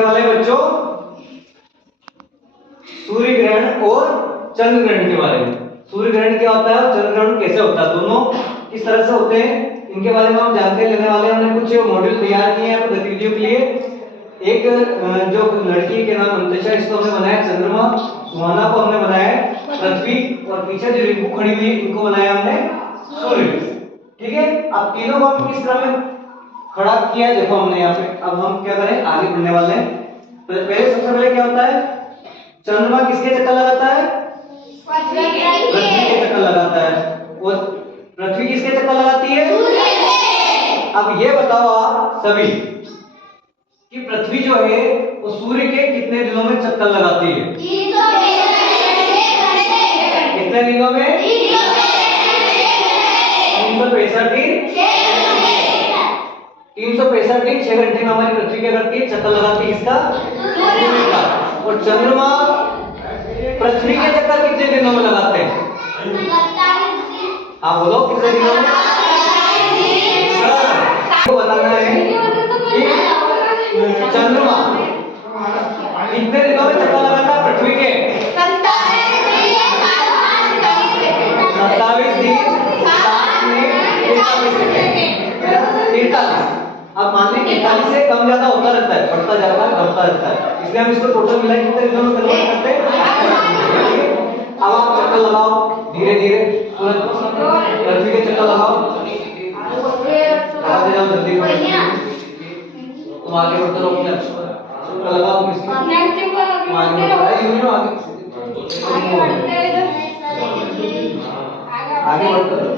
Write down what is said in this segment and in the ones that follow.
वाले बच्चों सूर्य ग्रहण और चंद्र ग्रहण के बारे में। सूर्य ग्रहण क्या होता है और चंद्र ग्रहण कैसे होता है, दोनों किस तरह से होते हैं, इनके बारे में हम जानकारी लेने वाले हैं। हमने कुछ मॉड्यूल तैयार किए हैं गतिविधियों के लिए। एक जो लड़की के नाम अंतरिक्षा, इसको हमने बनाया चंद्रमा, सुहाना को हमने बनाया पृथ्वी, और पीछे जो रिंकू खड़ी हुई है इनको बनाया हमने सूर्य। ठीक है, अब तीनों को हम किस तरह में खड़ा किया है देखो हमने यहाँ पे। अब हम क्या करें, आगे बढ़ने वाले हैं। पहले सबसे पहले क्या होता है, चंद्रमा किसके चक्कर लगाता है, पृथ्वी के चक्कर लगाता है, और पृथ्वी किसके चक्कर लगाती है, सूर्य के। अब ये बताओ आप सभी कि पृथ्वी जो है वो सूर्य के कितने दिनों में चक्कर लगाती है, कितने दिनों में, 365 दिन 6 घंटे में हमारी पृथ्वी क्या करती है, चक्कर लगाती है इसका, सूर्य का। और चंद्रमा पृथ्वी के चक्कर कितने दिनों में लगाते हैं, आप बोलो कितने दिनों में। सर बताना है कि चंद्रमा कितने दिनों में चक्कर लगाता है पृथ्वी के, 27 दिन 7 मिनट 43। अब मान लीजिए 43 से कम ज्यादा होता रहता है, बढ़ता जाता है, बढ़ता रहता है, इसलिए हम इसको टोटल मिला कितने दिनों में कन्वर्ट करते हैं। अब आप चक्कर लगाओ धीरे धीरे, सूरज पृथ्वी के चक्कर लगाओ, लगाते जाओ जल्दी, तुम आगे बढ़ते रहो, अपने चक्कर लगाओ, आगे बढ़ते रहो,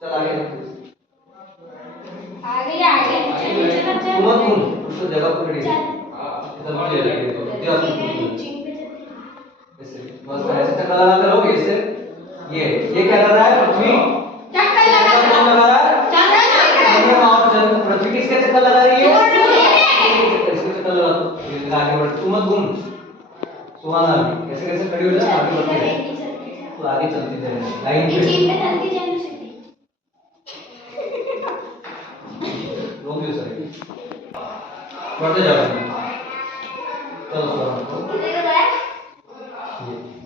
चल आगे उसको जगह पकड़ी बस ऐसे चक्कर लगाते रहोगे। इससे ये क्या कर रहा है, पृथ्वी चक्कर लगा रहा है, पृथ्वी किसके चक्कर लगा रही है, इसके चक्कर लगा दो, आगे बढ़, तू मत घूम, सुहाना कैसे कैसे खड़ी हो जाए, आगे बढ़ते रहे, तो आगे चलती जाए लाइन पे, रोक दो सर, बढ़ते जाओ, चलो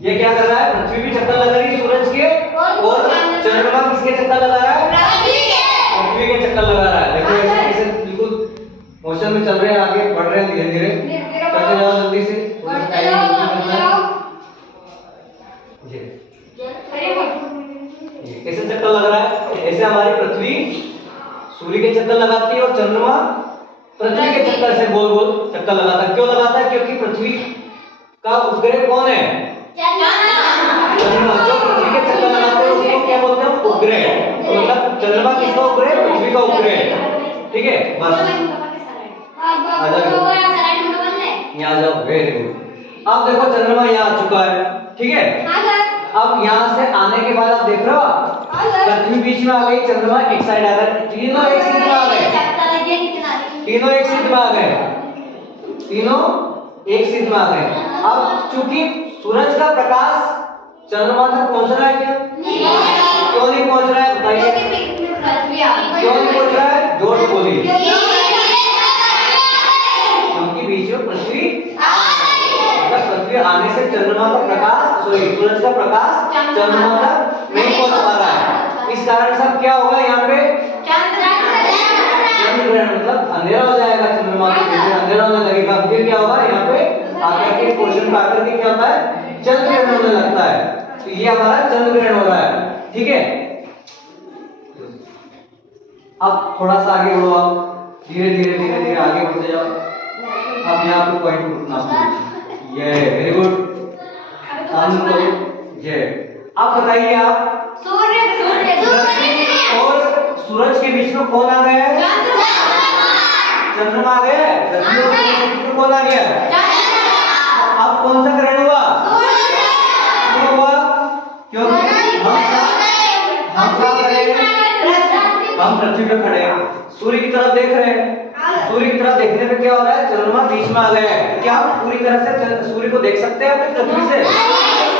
ये क्या कर रहा है, पृथ्वी भी चक्कर लगा रही है सूरज के, और चंद्रमा किसके चक्कर लगा रहा है, पृथ्वी के चक्कर लगा रहा है। देखो ऐसे बिल्कुल मोशन में चल रहे हैं, आगे बढ़ रहे हैं धीरे धीरे, चलते जाओ जल्दी से, कैसे चक्कर लग रहा है, ऐसे हमारी पृथ्वी सूर्य के चक्कर लगाती है और चंद्रमा पृथ्वी के चक्कर से गोल गोल चक्कर लगाता है। क्यों लगाता है, क्योंकि पृथ्वी का उपग्रह कौन है, चंद्रमा। जो पृथ्वी के चक्कर लगाते हैं उसको क्या बोलते हैं, उपग्रह। तो मतलब चंद्रमा किसका उपग्रह, पृथ्वी का उपग्रह। ठीक है, बस आ जाओ, यहाँ जाओ, वेरी गुड। अब देखो चंद्रमा यहाँ आ चुका है, ठीक है। अब यहाँ से आने के बाद आप देख रहे हो पृथ्वी बीच में आ गई, चंद्रमा एक साइड आ गया, तीनों एक सीध में आ गए, तीनों एक सीध में आ गए, तीनों एक सीध में आ गए। अब चूंकि सूरज का प्रकाश चंद्रमा तक पहुंच रहा है क्या, क्यों नहीं पहुंच रहा है बताइए, क्यों नहीं पहुंच रहा है, जोर से बोलिए, क्योंकि बीच में पृथ्वी, पृथ्वी आने से चंद्रमा का प्रकाश, सॉरी सूरज का प्रकाश चंद्रमा तक नहीं पहुंच पा रहा है। इस कारण से क्या होगा, यहाँ पे चंद्र ग्रहण मतलब अंधेरा हो जाएगा, चंद्रमा के अंधेरा होने लगेगा। फिर क्या होगा, यहाँ पे आकर के पोर्शन पे आकर के क्या होता है, चंद्र ग्रहण होने लगता है। तो ये हमारा चंद्र ग्रहण हो रहा है, ठीक है। अब थोड़ा सा आगे बढ़ो, आप धीरे धीरे धीरे धीरे आगे बढ़ते जाओ। अब यहाँ पे पॉइंट रुकना, ये वेरी गुड, ये। अब बताइए आप, सूर्य और सूरज के बीच में कौन आ गया है, चंद्रमा आ गया है, पृथ्वी और सूरज के बीच में कौन आ गया है, अब कौन सा ग्रहण हुआ, क्यों हुआ, क्योंकि हम पृथ्वी पे खड़े हैं, सूर्य की तरफ देख रहे हैं, सूर्य की तरफ देखने पे क्या हो रहा है, चंद्रमा बीच में आ गया है। क्या हम पूरी तरह से सूर्य को देख सकते हैं अपनी पृथ्वी से,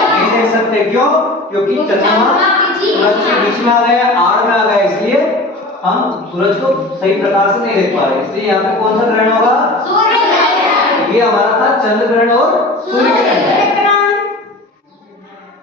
नहीं देख सकते, क्यों, क्योंकि चंद्रमा सूरज के बीच में आ गया, आड़ में आ गया, इसलिए हम सूरज को सही प्रकार से नहीं देख पा रहे। इसलिए यहाँ पे कौन सा ग्रहण होगा, चंद्र ग्रहण और सूर्य ग्रहण।